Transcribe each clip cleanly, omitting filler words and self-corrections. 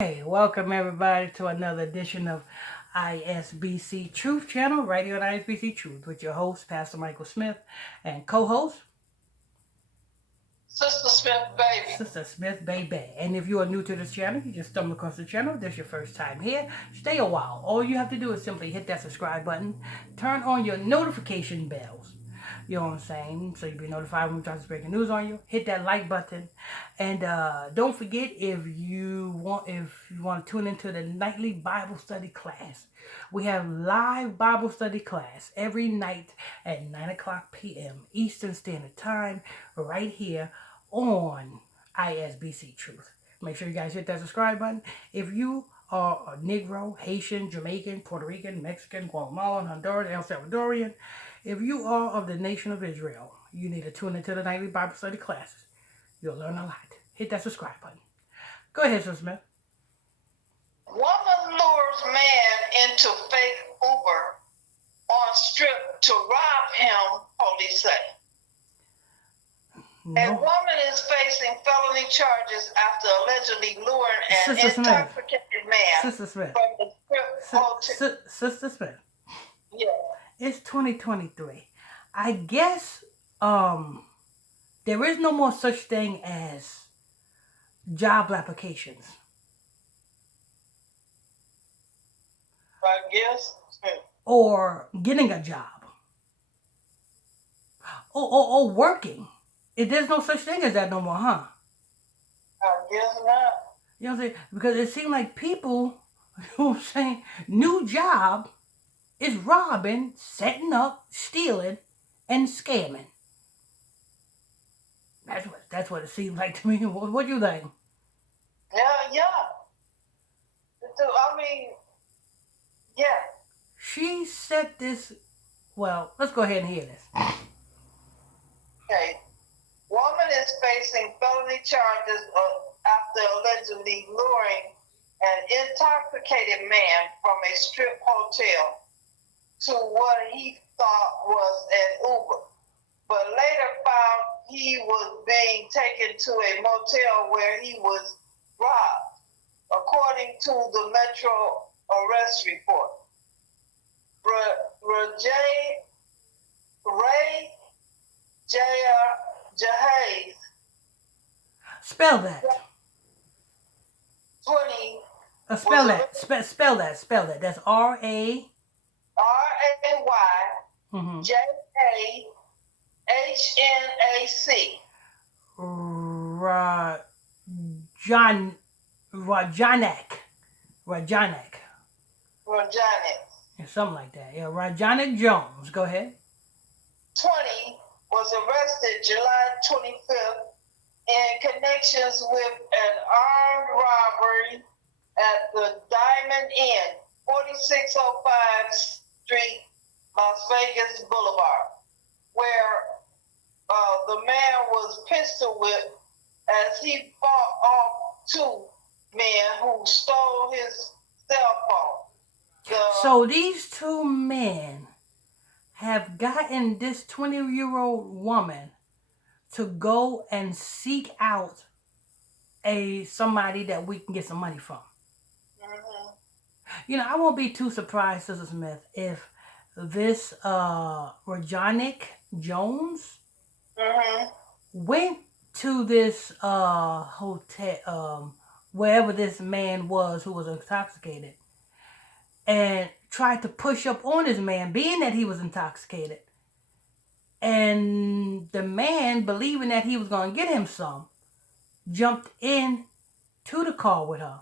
Hey, welcome everybody to another edition of ISBC Truth Channel, right here on ISBC Truth, with your host, Pastor Michael Smith, and co-host, Sister Smith, baby. Sister Smith, baby. And if you are new to this channel, you just stumbled across the channel, this is your first time here, stay a while. All you have to do is simply hit that subscribe button, turn on your notification bells. You know what I'm saying? So you'll be notified when we drop breaking news on you. Hit that like button, and don't forget if you want to tune into the nightly Bible study class. We have live Bible study class every night at 9 o'clock p.m. Eastern Standard Time, right here on ISBC Truth. Make sure you guys hit that subscribe button. If you are a Negro, Haitian, Jamaican, Puerto Rican, Mexican, Guatemalan, Honduran, El Salvadorian, if you are of the nation of Israel, you need to tune into the nightly Bible study classes. You'll learn a lot. Hit that subscribe button. Go ahead, Sister Smith. Woman lures man into fake Uber on strip to rob him, police say. No. A woman is facing felony charges after allegedly luring an Sister Smith. intoxicated man Sister Smith. from the strip hotel. Sister Smith. Yeah. It's 2023. I guess there is no more such thing as job applications. I guess. Or getting a job. Or working. There's no such thing as that no more, huh? I guess not. You know what I'm saying? Because it seems like people, you know what I'm saying, new job is robbing, setting up, stealing, and scamming. That's what it seems like to me. What do you think? Yeah. I mean, yeah. She said this. Well, let's go ahead and hear this. Okay. Woman is facing felony charges after allegedly luring an intoxicated man from a strip hotel to what he thought was an Uber, but later found he was being taken to a motel where he was robbed, according to the Metro arrest report. Ray Jahays, Spell that. 20. Spell that. Spell that. That's R-A. R-A-Y Jahnac. Rayhahnac. Yeah, something like that. Yeah, Rayhahnac Jones. Go ahead. 20 was arrested July 25th in connections with an armed robbery at the Diamond Inn, 4605 Street, Las Vegas Boulevard, where the man was pistol whipped as he fought off two men who stole his cell phone. So these two men have gotten this 20-year-old woman to go and seek out somebody that we can get some money from. Mm-hmm. You know, I won't be too surprised, Sister Smith, if this Rayhahnac Jones went to this hotel, wherever this man was who was intoxicated, and tried to push up on this man, being that he was intoxicated. And the man, believing that he was going to get him some, jumped in to the car with her.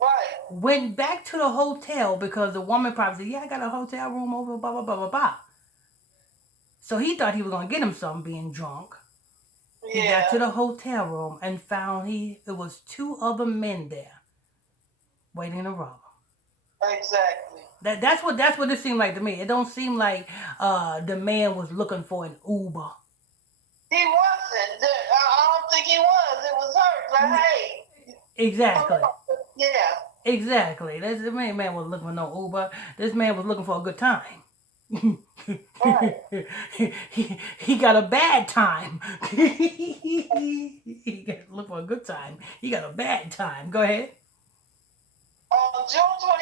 Right. Went back to the hotel because the woman probably said, yeah, I got a hotel room over, blah, blah, blah, blah, blah. So he thought he was going to get him some, being drunk. Yeah. He got to the hotel room and found it was two other men there waiting to rob him. Exactly. That's what it seemed like to me. It don't seem like the man was looking for an Uber. He wasn't. I don't think he was. It was her. But hey. Exactly. Yeah. Exactly. This man was looking for no Uber. This man was looking for a good time. Right. he got a bad time. He got look for a good time. He got a bad time. Go ahead.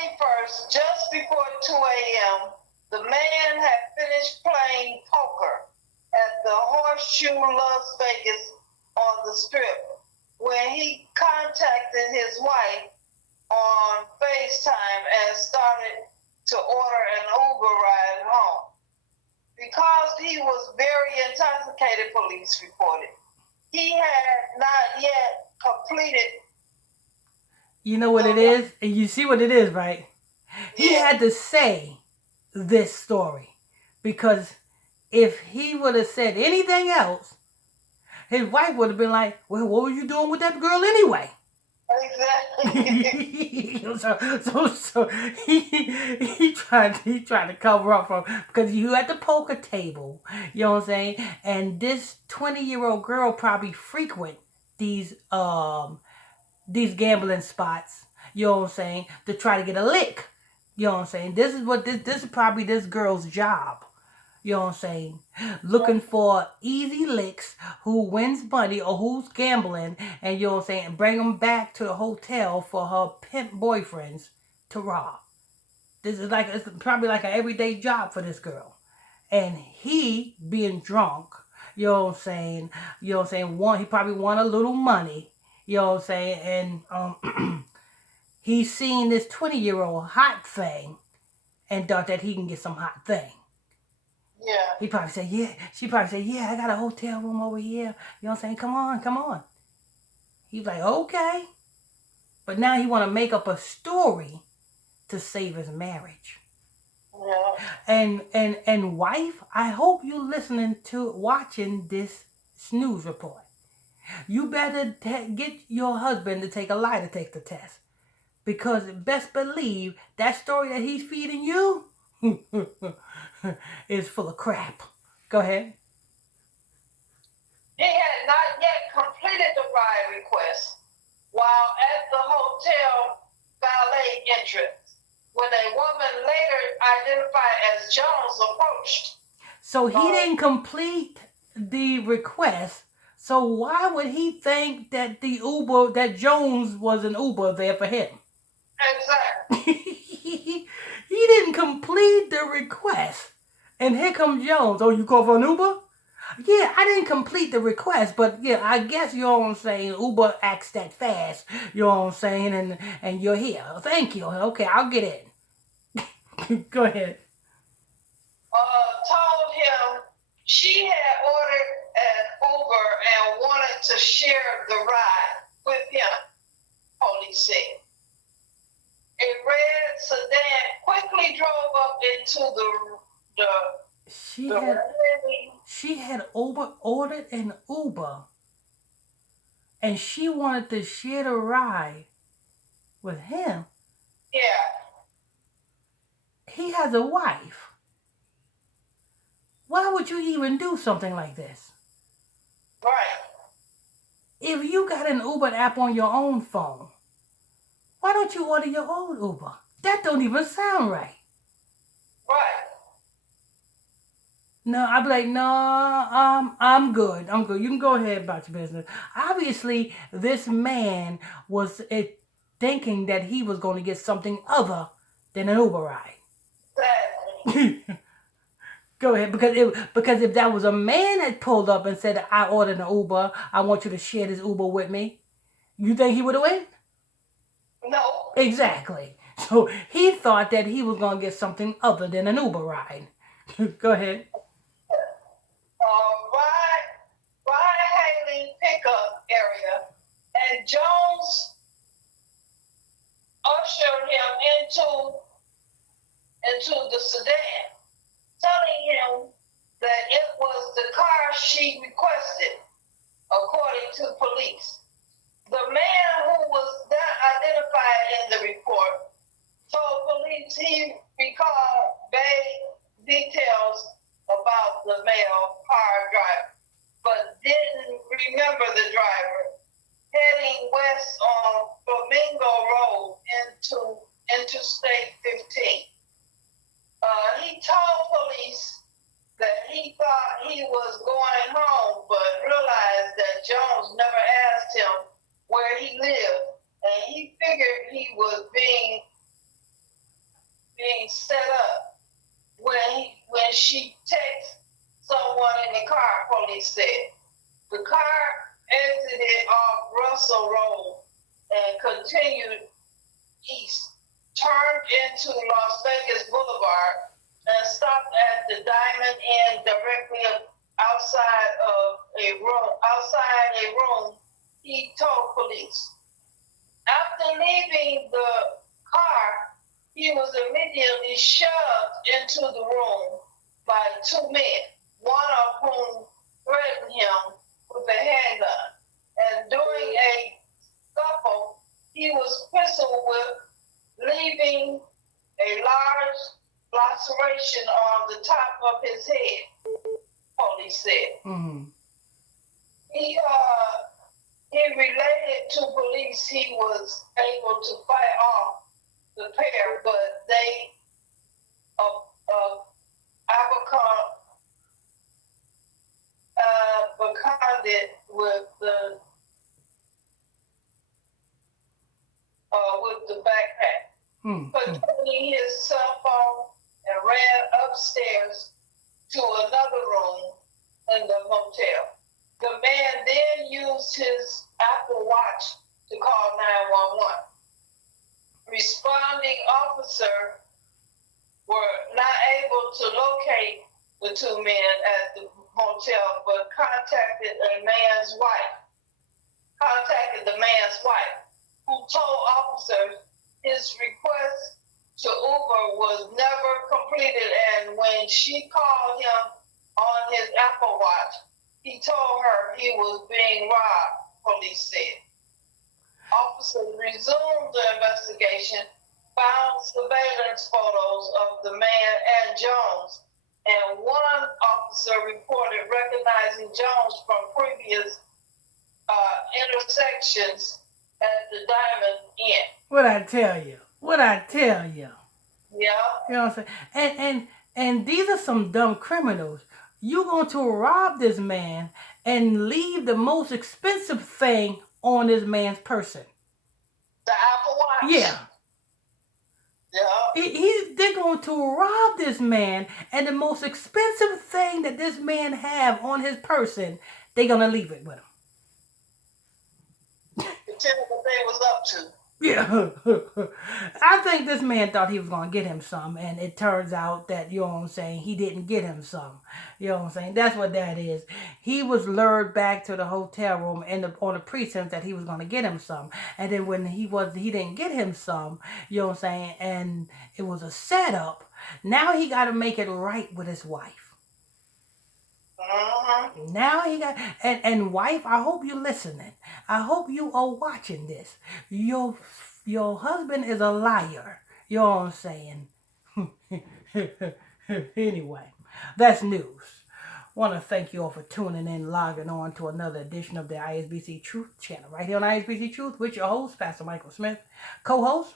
21st, just before 2 a.m., the man had finished playing poker at the Horseshoe Las Vegas on the Strip when he contacted his wife on FaceTime and started to order an Uber ride home. Because he was very intoxicated, police reported. He had not yet completed. You know what it is? And you see what it is, right? He had to say this story because if he would have said anything else, his wife would have been like, well, what were you doing with that girl anyway? Exactly. so he tried to cover up from, because you at the poker table, you know what I'm saying? And this 20-year-old girl probably frequent these gambling spots, you know what I'm saying, to try to get a lick. You know what I'm saying? This is probably this girl's job. You know what I'm saying? Looking for easy licks, who wins money or who's gambling, and you know what I'm saying, bring them back to the hotel for her pimp boyfriends to rob. This is like, it's probably like an everyday job for this girl. And he being drunk, you know what I'm saying, he probably won a little money, you know what I'm saying, and he's seen this 20-year-old hot thing and thought that he can get some hot thing. Yeah. He probably said, yeah. She probably said, yeah, I got a hotel room over here. You know what I'm saying? Come on. He's like, okay. But now he want to make up a story to save his marriage. Yeah. And wife, I hope you watching this snooze report. You better get your husband to take a lie to take the test. Because best believe that story that he's feeding you is full of crap. Go ahead. He had not yet completed the ride request while at the hotel valet entrance when a woman later identified as Jones approached. So he didn't complete the request. So why would he think that that Jones was an Uber there for him? Exactly. He didn't complete the request. And here comes Jones. Oh, you call for an Uber? Yeah, I didn't complete the request, but yeah, I guess you know what I'm saying. Uber acts that fast, you know what I'm saying, and you're here. Thank you. Okay, I'll get in. Go ahead. Told him she had ordered an Uber and wanted to share the ride with him, police said. A red sedan quickly drove up into She had ordered an Uber, and she wanted to share the ride with him. Yeah. He has a wife. Why would you even do something like this? Right. If you got an Uber app on your own phone, why don't you order your own Uber? That don't even sound right. Right. No, I'd be like, no, I'm good. You can go ahead about your business. Obviously, this man was thinking that he was going to get something other than an Uber ride. Exactly. Go ahead, because if that was a man that pulled up and said, I ordered an Uber, I want you to share this Uber with me, you think he would have went? No. Exactly. So he thought that he was going to get something other than an Uber ride. Go ahead. Ride-hailing pickup area, and Jones ushered him into the sedan, telling him that it was the car she requested, according to police. The man who was not identified in the report told police he recalled vague details about the male car driver, but didn't remember the driver heading west on Flamingo Road into Interstate 15. He told police that he thought he was going home, but realized that Jones never asked him where he lived, and he figured he was being being set up when she texts someone in the car, police said. The car exited off Russell Road and continued east, turned into Las Vegas Boulevard, and stopped at the Diamond Inn directly outside a room, he told police. After leaving the car, he was immediately shoved into the room by two men, one of whom threatened him with a handgun. And during a scuffle, he was pistol whipped, leaving a large laceration on the top of his head, police said. Mm-hmm. He related to police he was able to fight off the pair, but they absconded with the backpack, controlling his cell phone, and ran upstairs to another room in the motel. The man then used his Apple Watch to call 911. Responding officers were not able to locate the two men at the motel, but contacted the man's wife, who told officers his request to Uber was never completed, and when she called him on his Apple Watch, he told her he was being robbed, police said. Officers resumed the investigation, found surveillance photos of the man and Jones, and one officer reported recognizing Jones from previous intersections at the Diamond Inn. What I tell you? Yeah. You know what I'm saying? And these are some dumb criminals. You're going to rob this man and leave the most expensive thing on this man's person. The Apple Watch. Yeah. Yeah. They're going to rob this man, and the most expensive thing that this man have on his person, they're going to leave it with him. Tell him what they was up to. Yeah. I think this man thought he was going to get him some, and it turns out that, you know what I'm saying, he didn't get him some. You know what I'm saying? That's what that is. He was lured back to the hotel room on the pretense that he was going to get him some. And then when he didn't get him some, you know what I'm saying, and it was a setup, now he got to make it right with his wife. Now he got, and wife, I hope you're listening. I hope you are watching this. Your husband is a liar. You know what I'm saying? Anyway, that's news. Want to thank you all for tuning in, logging on to another edition of the ISBC Truth channel. Right here on ISBC Truth with your host, Pastor Michael Smith. Co-host,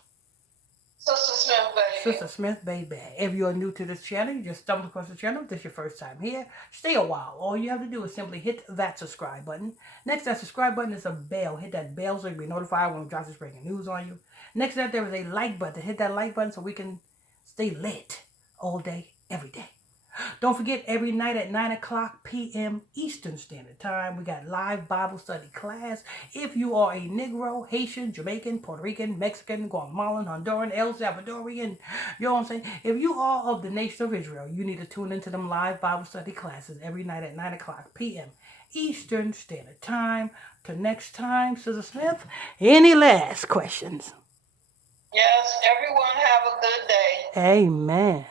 Sister Smith, baby. If you are new to this channel, you just stumbled across the channel, this is your first time here, stay a while. All you have to do is simply hit that subscribe button. Next to that subscribe button is a bell. Hit that bell so you'll be notified when we drop this breaking news on you. Next to that, there is a like button. Hit that like button so we can stay lit all day, every day. Don't forget, every night at 9 p.m. Eastern Standard Time, we got live Bible study class. If you are a Negro, Haitian, Jamaican, Puerto Rican, Mexican, Guatemalan, Honduran, El Salvadorian, you know what I'm saying? If you are of the nation of Israel, you need to tune into them live Bible study classes every night at 9 p.m. Eastern Standard Time. Till next time, Sister Smith, any last questions? Yes, everyone have a good day. Amen.